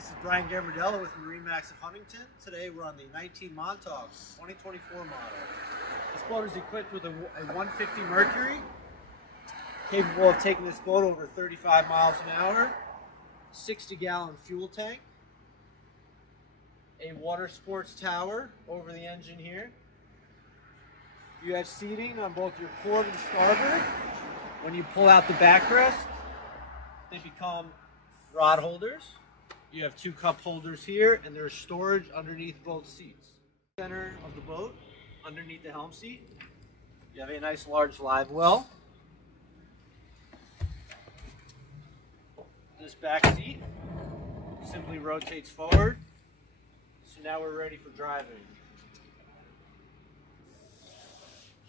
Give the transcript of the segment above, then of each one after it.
this is Brian Gambardella with MarineMax of Huntington. Today we're on the 19 Montauk 2024 model. This boat is equipped with a 150 Mercury, capable of taking this boat over 35 miles an hour, 60-gallon fuel tank, a water sports tower over the engine here. You have seating on both your port and starboard. When you pull out the backrest, they become rod holders. You have two cup holders here, and there's storage underneath both seats. Center of the boat, underneath the helm seat, you have a nice large live well. This back seat simply rotates forward. So now we're ready for driving.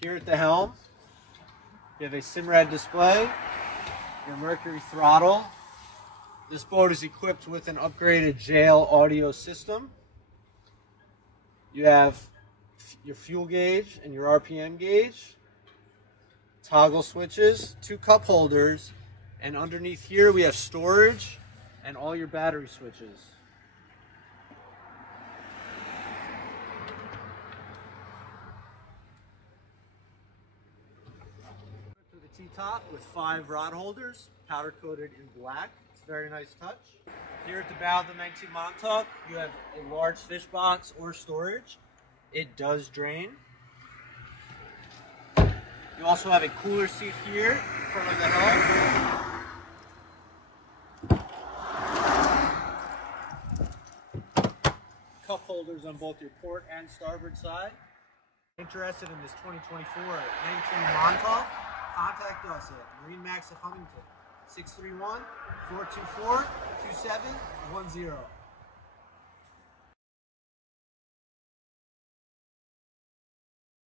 Here at the helm, you have a Simrad display, your Mercury throttle. This boat is equipped with an upgraded jail audio system. You have your fuel gauge and your RPM gauge, toggle switches, two cup holders, and underneath here we have storage and all your battery switches. To the T-top with 5 rod holders, powder coated in black. It's a very nice touch. Here at the bow of the 19 Montauk, you have a large fish box or storage. It does drain. You also have a cooler seat here in front of the helm. Cup holders on both your port and starboard side. Interested in this 2024 19 Montauk? Contact us at MarineMax of Huntington, 631-424-2710.